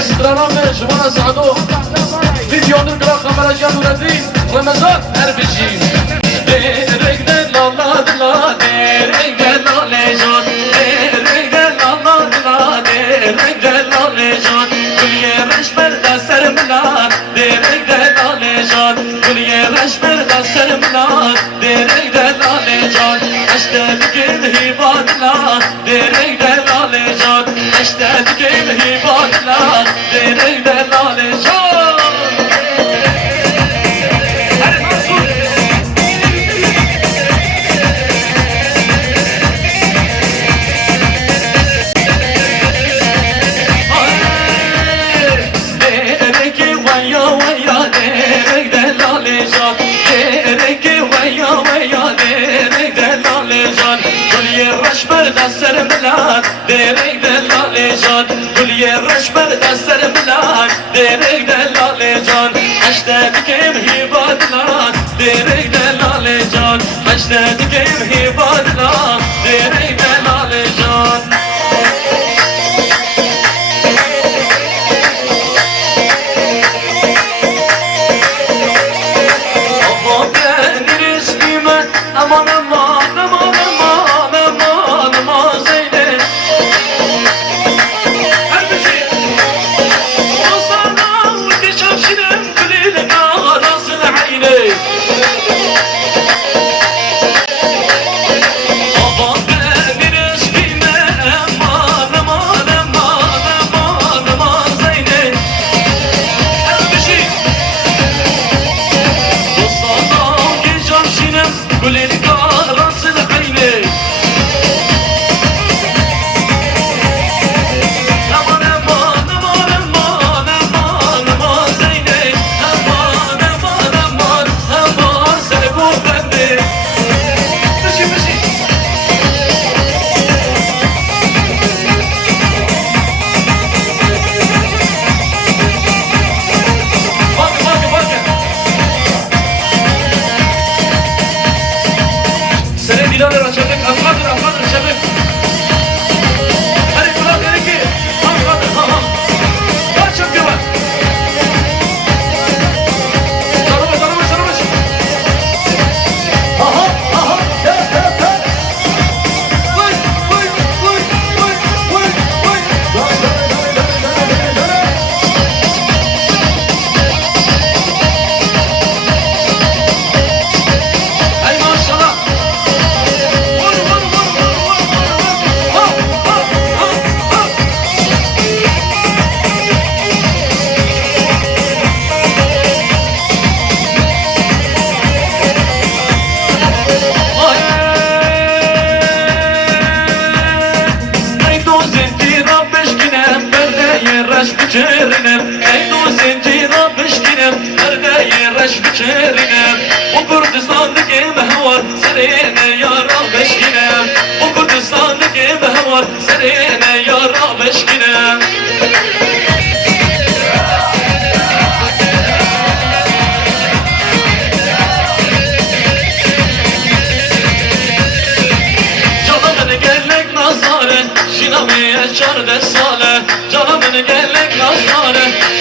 استرانامه جوانا سعدو فيديونر قرا خبر جان ولدي رمضان اربجي درك دلالا دلا درك دلالا جان درك دلالا دلا درك دلالا جان كل رش بردا سرملا درك دلالا جان كل رش بردا سرملا درك دلالا جان اشتاق الهبادلا درك دلالا جان اشتاق الهبادلا درك دلالا جان سر ملاد درک دلال جان گلی رش بر دستر ملاد درک دلال جان اشتاق کم هیبادلا درک دلال جان اشتاق کم هیبادلا درک دلال جان اما بنی رسمی من امان امان امان بچرنم ای دو زنجیرا بشکنم هردای رش بچرنم و کردستان دگه بهوار سرینه یارا بشکنم و کردستان دگه بهوار سرینه یارا بشکنم جانم گلک نازاره